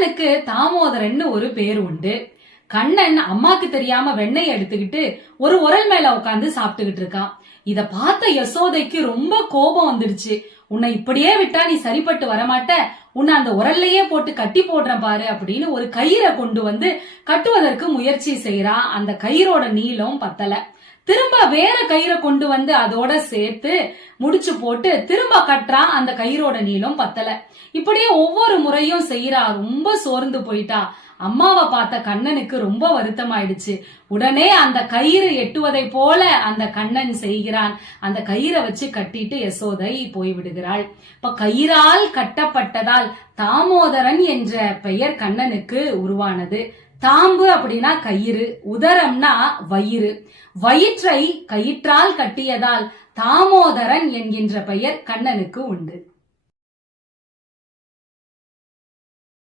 கண்ணனுக்கு தாமோதரன் ஒரு பேர் உண்டு. கண்ணன் அம்மாக்கு தெரியாம வெண்ணெய் எடுத்துக்கிட்டு ஒரு உரல் மேல உட்காந்து சாப்பிட்டுக்கிட்டு இருக்கான். இத பார்த்த யசோதைக்கு ரொம்ப கோபம் வந்துடுச்சு. உன்னை இப்படியே விட்டா நீ சரிப்பட்டு வரமாட்ட, உன்னை அந்த உரல்லையே போட்டு கட்டி போடுறேன் பாரு அப்படின்னு ஒரு கயிறை கொண்டு வந்து கட்டுவதற்கு முயற்சி செய்யறான். அந்த கயிறோட நீளம் பத்தல. திரும்ப வேற கயிறை கொண்டு வந்து அதோட சேர்த்து முடிச்சு போட்டு திரும்ப கட்டுறான். அந்த கயிறோட நீளம் பத்தல. இப்படியே ஒவ்வொரு முறையும் செய்யறா. ரொம்ப சோர்ந்து போயிட்டா. அம்மாவை பார்த்த கண்ணனுக்கு ரொம்ப வருத்தமாயிடுச்சு. உடனே அந்த கயிறு எட்டுவதை போல அந்த கண்ணன் செய்கிறான். அந்த கயிறை வச்சு கட்டிட்டு யசோதை போய்விடுகிறாள். இப்ப கயிறால் கட்டப்பட்டதால் தாமோதரன் என்ற பெயர் கண்ணனுக்கு உருவானது. தாம்பு அப்படின்னா கயிறு, உதரம்னா வயிறு. வயிற்றை கயிற்றால் கட்டியதால் தாமோதரன் என்கின்ற பெயர் கண்ணனுக்கு உண்டு.